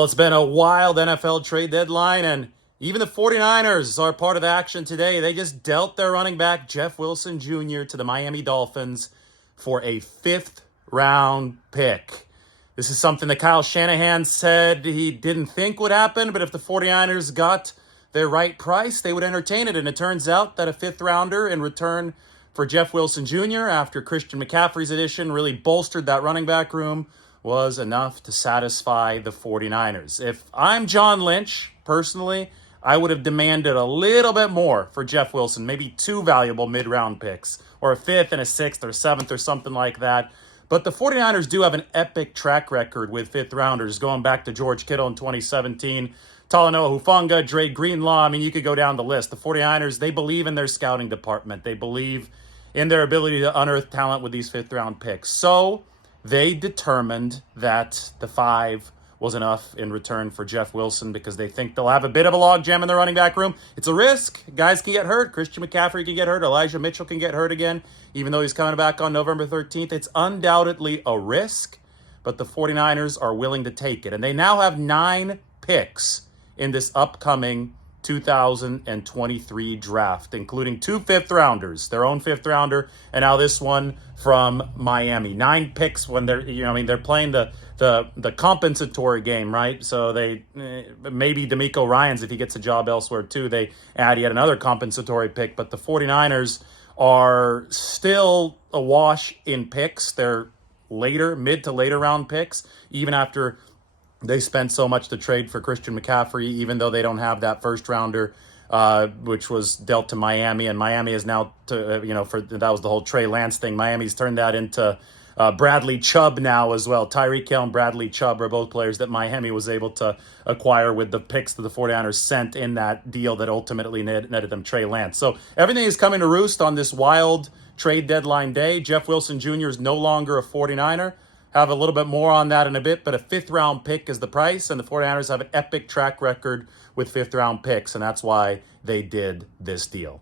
Well, it's been a wild NFL trade deadline, and even the 49ers are part of the action today. They just dealt their running back, Jeff Wilson Jr., to the Miami Dolphins for a fifth-round pick. This is something that Kyle Shanahan said he didn't think would happen, but if the 49ers got their right price, they would entertain it. And it turns out that a fifth-rounder in return for Jeff Wilson Jr., after Christian McCaffrey's addition really bolstered that running back room, was enough to satisfy the 49ers. If I'm John Lynch, personally, I would have demanded a little bit more for Jeff Wilson, maybe two valuable mid-round picks, or a fifth and a sixth or seventh or something like that. But the 49ers do have an epic track record with fifth-rounders, going back to George Kittle in 2017, Talanoa Hufanga, Dre Greenlaw. I mean, you could go down the list. The 49ers, they believe in their scouting department. They believe in their ability to unearth talent with these fifth-round picks. So they determined that the 5 was enough in return for Jeff Wilson because they think they'll have a bit of a logjam in the running back room. It's a risk. Guys can get hurt. Christian McCaffrey can get hurt. Elijah Mitchell can get hurt again, even though he's coming back on November 13th. It's undoubtedly a risk, but the 49ers are willing to take it. And they now have 9 picks in this upcoming 2023 draft, including 2 fifth-rounders, their own fifth-rounder, and now this one from Miami. 9 picks when they're, they're playing the compensatory game, right? So they maybe D'Amico Ryans, if he gets a job elsewhere too, they add yet another compensatory pick. But the 49ers are still awash in picks. They're mid to later round picks, even after they spent so much to trade for Christian McCaffrey, even though they don't have that first rounder, which was dealt to Miami. And Miami is now, that was the whole Trey Lance thing. Miami's turned that into Bradley Chubb now as well. Tyreek Hill and Bradley Chubb are both players that Miami was able to acquire with the picks that the 49ers sent in that deal that ultimately netted them Trey Lance. So everything is coming to roost on this wild trade deadline day. Jeff Wilson Jr. is no longer a 49er. Have a little bit more on that in a bit, but a fifth-round pick is the price, and the 49ers have an epic track record with fifth-round picks, and that's why they did this deal.